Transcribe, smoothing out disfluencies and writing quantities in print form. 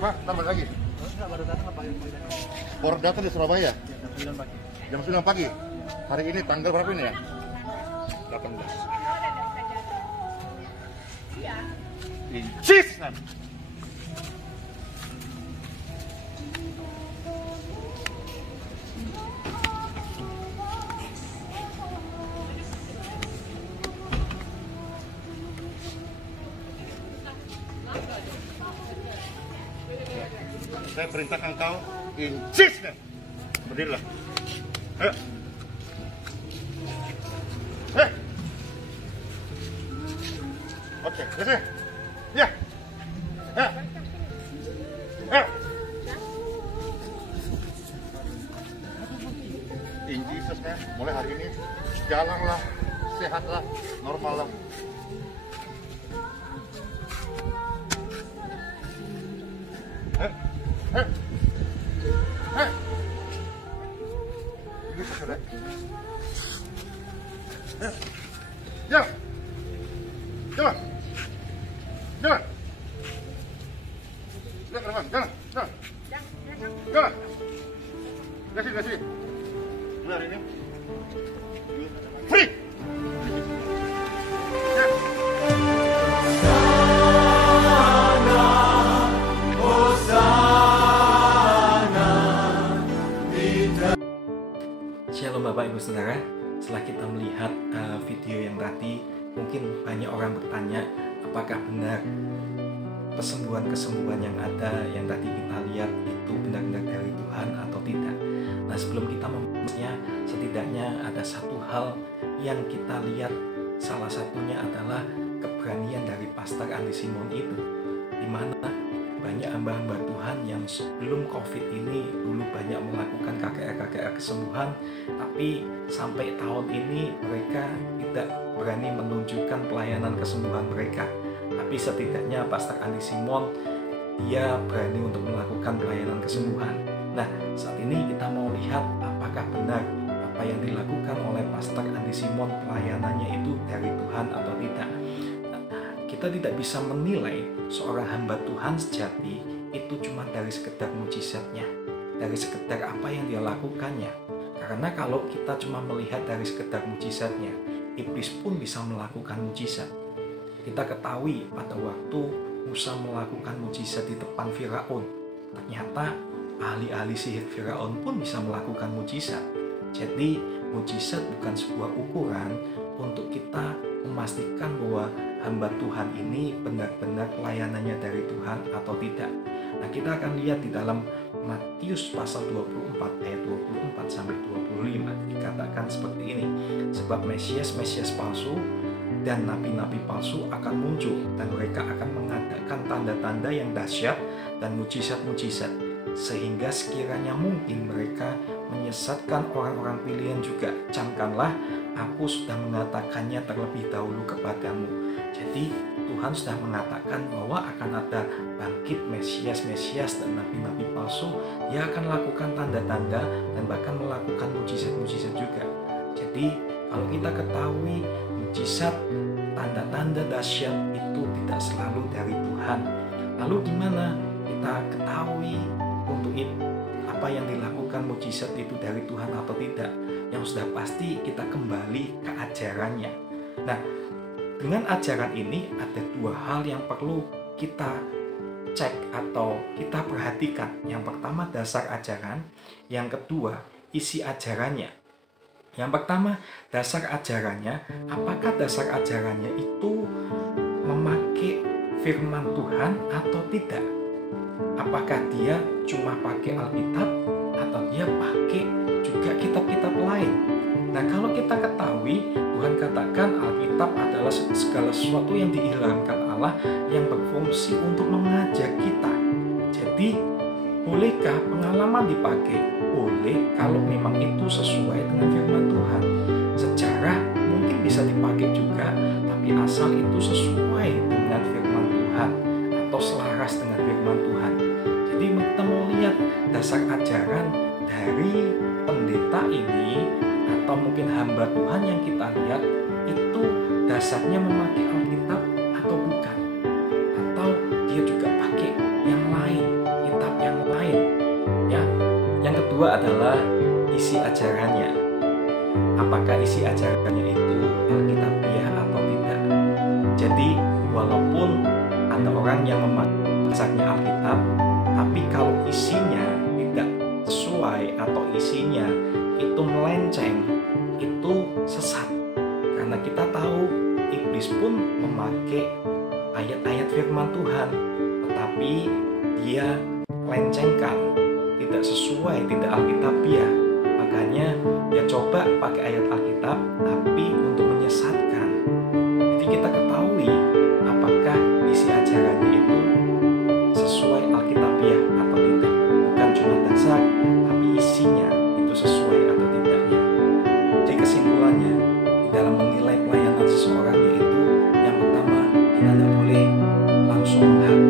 Pak, ntar balik lagi. Enggak, baru datang apa yang Baru datang di Surabaya. jam 9 pagi. Jam 9 pagi. Hari ini tanggal berapa ini ya? 18. Incis. Saya perintahkan kau incis. Berdirilah. Ayo. Oke, ke sini. Ya. Ya. Ya. In Jesus kan, mulai hari ini jalanlah, sehatlah, normal lah. Ini sudah. Ya. Jalan. Jalan. Jalan, jalan, jalan. Jalan. Kasih. Benar ini. Free. Ya. Shalom Bapak Ibu Saudara, setelah kita melihat video yang tadi, mungkin banyak orang bertanya apakah benar kesembuhan-kesembuhan yang ada yang tadi kita lihat itu benar-benar dari Tuhan atau tidak. Nah, sebelum kita membahasnya, setidaknya ada satu hal yang kita lihat, salah satunya adalah keberanian dari Pastor Andi Simon itu, di mana banyak hamba-hamba Tuhan yang sebelum COVID ini dulu banyak melakukan KKR kesembuhan, tapi sampai tahun ini mereka tidak berani menunjukkan pelayanan kesembuhan mereka. Tapi setidaknya Pastor Andi Simon, dia berani untuk melakukan pelayanan kesembuhan. Nah, saat ini kita mau lihat apakah benar apa yang dilakukan oleh Pastor Andi Simon pelayanannya itu dari Tuhan atau tidak. Kita tidak bisa menilai seorang hamba Tuhan sejati itu cuma dari sekedar mujizatnya, dari sekedar apa yang dia lakukannya. Karena kalau kita cuma melihat dari sekedar mujizatnya, iblis pun bisa melakukan mujizat. Kita ketahui pada waktu Musa melakukan mujizat di depan Firaun, ternyata ahli-ahli sihir Firaun pun bisa melakukan mujizat. Jadi mujizat bukan sebuah ukuran untuk kita memastikan bahwa hamba Tuhan ini benar-benar pelayanannya dari Tuhan atau tidak. Nah, kita akan lihat di dalam Matius pasal 24 ayat 24 sampai 25 dikatakan seperti ini. Sebab Mesias palsu dan nabi-nabi palsu akan muncul, dan mereka akan mengadakan tanda-tanda yang dahsyat dan mujizat-mujizat, sehingga sekiranya mungkin mereka menyesatkan orang-orang pilihan juga. Camkanlah, aku sudah mengatakannya terlebih dahulu kepadamu. Jadi Tuhan sudah mengatakan bahwa akan ada bangkit Mesias dan nabi-nabi palsu. Dia akan lakukan tanda-tanda dan bahkan melakukan mujizat-mujizat juga. Jadi kalau kita ketahui mujizat, tanda-tanda dahsyat itu tidak selalu dari Tuhan. Lalu gimana kita ketahui untuk itu apa yang dilakukan mujizat itu dari Tuhan atau tidak? Yang sudah pasti kita kembali ke ajarannya. Nah, dengan ajaran ini ada dua hal yang perlu kita cek atau kita perhatikan. Yang pertama dasar ajaran, yang kedua isi ajarannya. Yang pertama dasar ajarannya, apakah dasar ajarannya itu memakai firman Tuhan atau tidak? Apakah dia cuma pakai Alkitab atau dia pakai juga kitab-kitab lain? Nah, kalau kita ketahui Tuhan katakan Alkitab adalah segala sesuatu yang diilhamkan Allah yang berfungsi untuk mengajar kita. Jadi, bolehkah pengalaman dipakai? Boleh kalau memang itu sesuai dengan firman Tuhan. Sejarah mungkin bisa dipakai juga, tapi asal itu sesuai dengan firman Tuhan atau selaras dengan firman Tuhan. Jadi kita mau lihat dasar ajaran dari pendeta ini atau mungkin hamba Tuhan yang kita lihat itu dasarnya memakai Alkitab atau bukan, atau dia juga pakai yang lain. kedua adalah isi ajarannya. Apakah isi ajarannya itu alkitabiah atau tidak? Jadi walaupun ada orang yang memaksakannya Alkitab, tapi kalau isinya tidak sesuai atau isinya itu melenceng, itu sesat. Karena kita tahu iblis pun memakai ayat-ayat firman Tuhan, tetapi dia lencengkan, tidak sesuai, tidak alkitabiah. Makanya dia coba pakai ayat Alkitab, tapi untuk menyesatkan. Jadi kita ketahui apakah isi ajarannya itu sesuai alkitabiah atau tidak. Bukan cuma dasar, tapi isinya itu sesuai atau tidaknya. Jadi kesimpulannya, di dalam menilai pelayanan seseorang yaitu yang pertama, kita tidak boleh langsung menghakimi